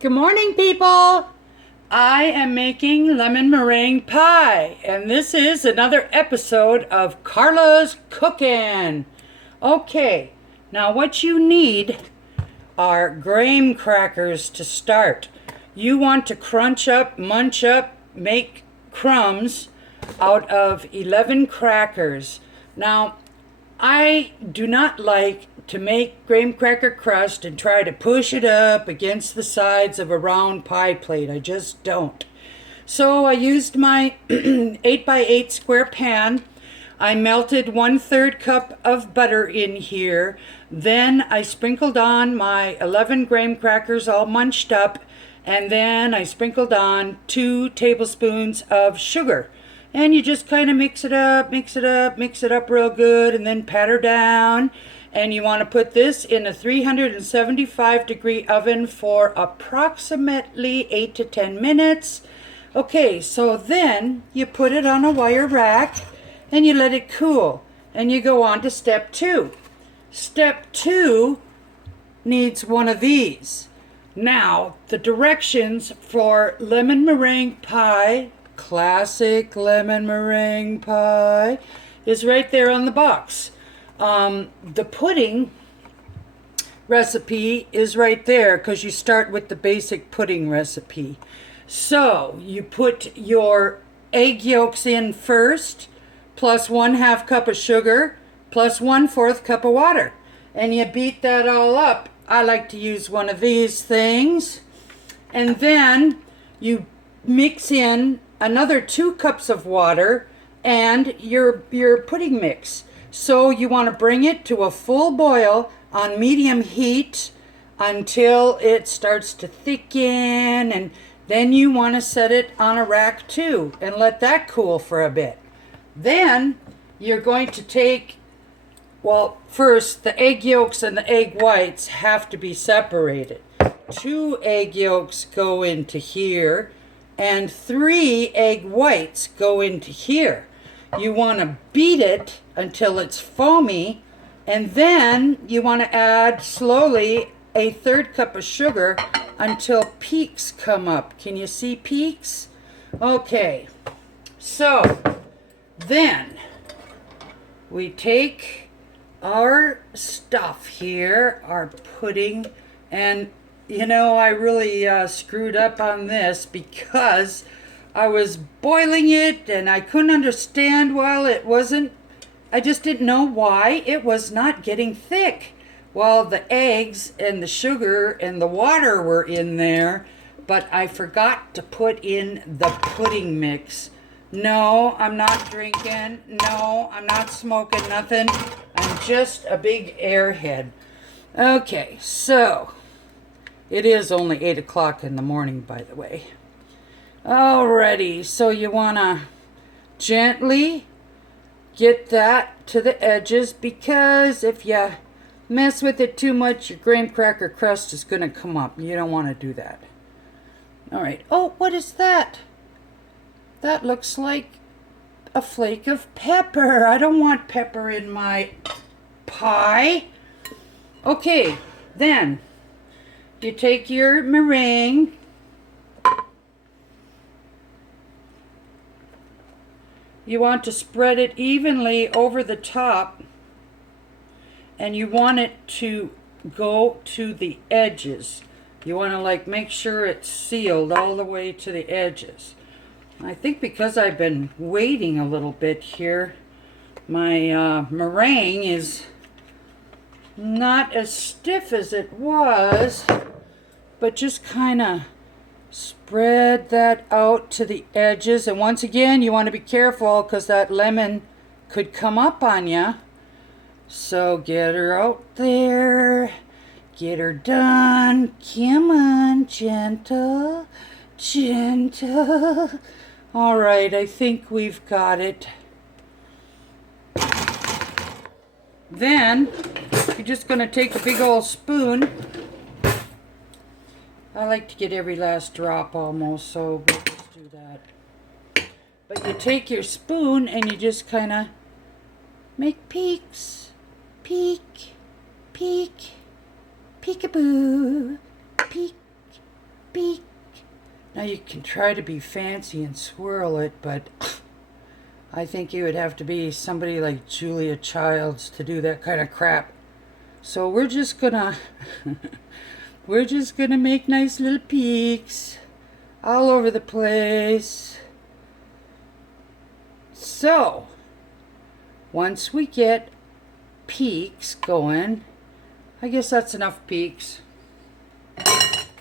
Good morning, people. I am making lemon meringue pie, and this is another episode of Carla's Cookin'. Okay, now what you need are graham crackers to start. You want to crunch up, munch up, make crumbs out of 11 crackers. Now, I do not like to make graham cracker crust and try to push it up against the sides of a round pie plate. I just don't. So I used my 8x8 square pan. I melted 1/3 cup of butter in here. Then I sprinkled on my 11 graham crackers all munched up. And then I sprinkled on 2 tablespoons of sugar. And you just kind of mix it up, mix it up, mix it up real good, and then pat her down. And you want to put this in a 375-degree oven for approximately 8 to 10 minutes. Okay, so then you put it on a wire rack and you let it cool. And you go on to step 2. Step 2 needs one of these. Now, the directions for lemon meringue pie, classic lemon meringue pie, is right there on the box. The pudding recipe is right there because you start with the basic pudding recipe. So you put your egg yolks in first, plus 1/2 cup of sugar, plus 1/4 cup of water. And you beat that all up. I like to use one of these things. And then you mix in another 2 cups of water and your pudding mix. So you want to bring it to a full boil on medium heat until it starts to thicken, and then you want to set it on a rack too and let that cool for a bit. Then you're going to take, well, first the egg yolks and the egg whites have to be separated. 2 egg yolks go into here and 3 egg whites go into here. You want to beat it until it's foamy, and then you want to add slowly a 1/3 cup of sugar until peaks come up. Can you see peaks? Okay, so then we take our stuff here, our pudding, and you know, I really screwed up on this because I was boiling it and I couldn't understand I just didn't know why it was not getting thick. Well, the eggs and the sugar and the water were in there, but I forgot to put in the pudding mix. No, I'm not drinking. No, I'm not smoking nothing. I'm just a big airhead. Okay, so it is only 8 o'clock in the morning, by the way. Alrighty, so you want to gently get that to the edges, because if you mess with it too much, your graham cracker crust is going to come up. You don't want to do that. Alright, oh, what is that? That looks like a flake of pepper. I don't want pepper in my pie. Okay, then you take your meringue, you want to spread it evenly over the top, and you want it to go to the edges. You want to make sure it's sealed all the way to the edges. I think because I've been waiting a little bit here, my meringue is not as stiff as it was, but just kind of spread that out to the edges. And once again, you want to be careful because that lemon could come up on you. So get her out there. Get her done. Come on, gentle, gentle. All right, I think we've got it. Then you're just going to take a big old spoon. I like to get every last drop almost, so we'll just do that. But you take your spoon and you just kind of make peaks. Peek, peek, peekaboo, peek, peek. Now you can try to be fancy and swirl it, but I think you would have to be somebody like Julia Childs to do that kind of crap. So we're just gonna make nice little peaks all over the place. So once we get peaks going, I guess that's enough peaks.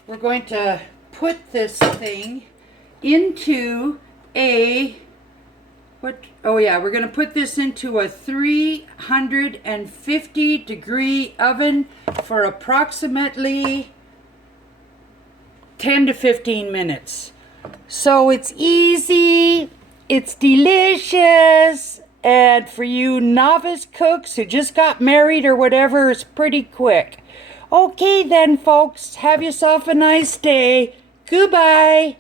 We're going to put this thing into we're going to put this into a 350-degree oven for approximately 10 to 15 minutes. So it's easy, it's delicious, and for you novice cooks who just got married or whatever, it's pretty quick. Okay then, folks, have yourself a nice day. Goodbye.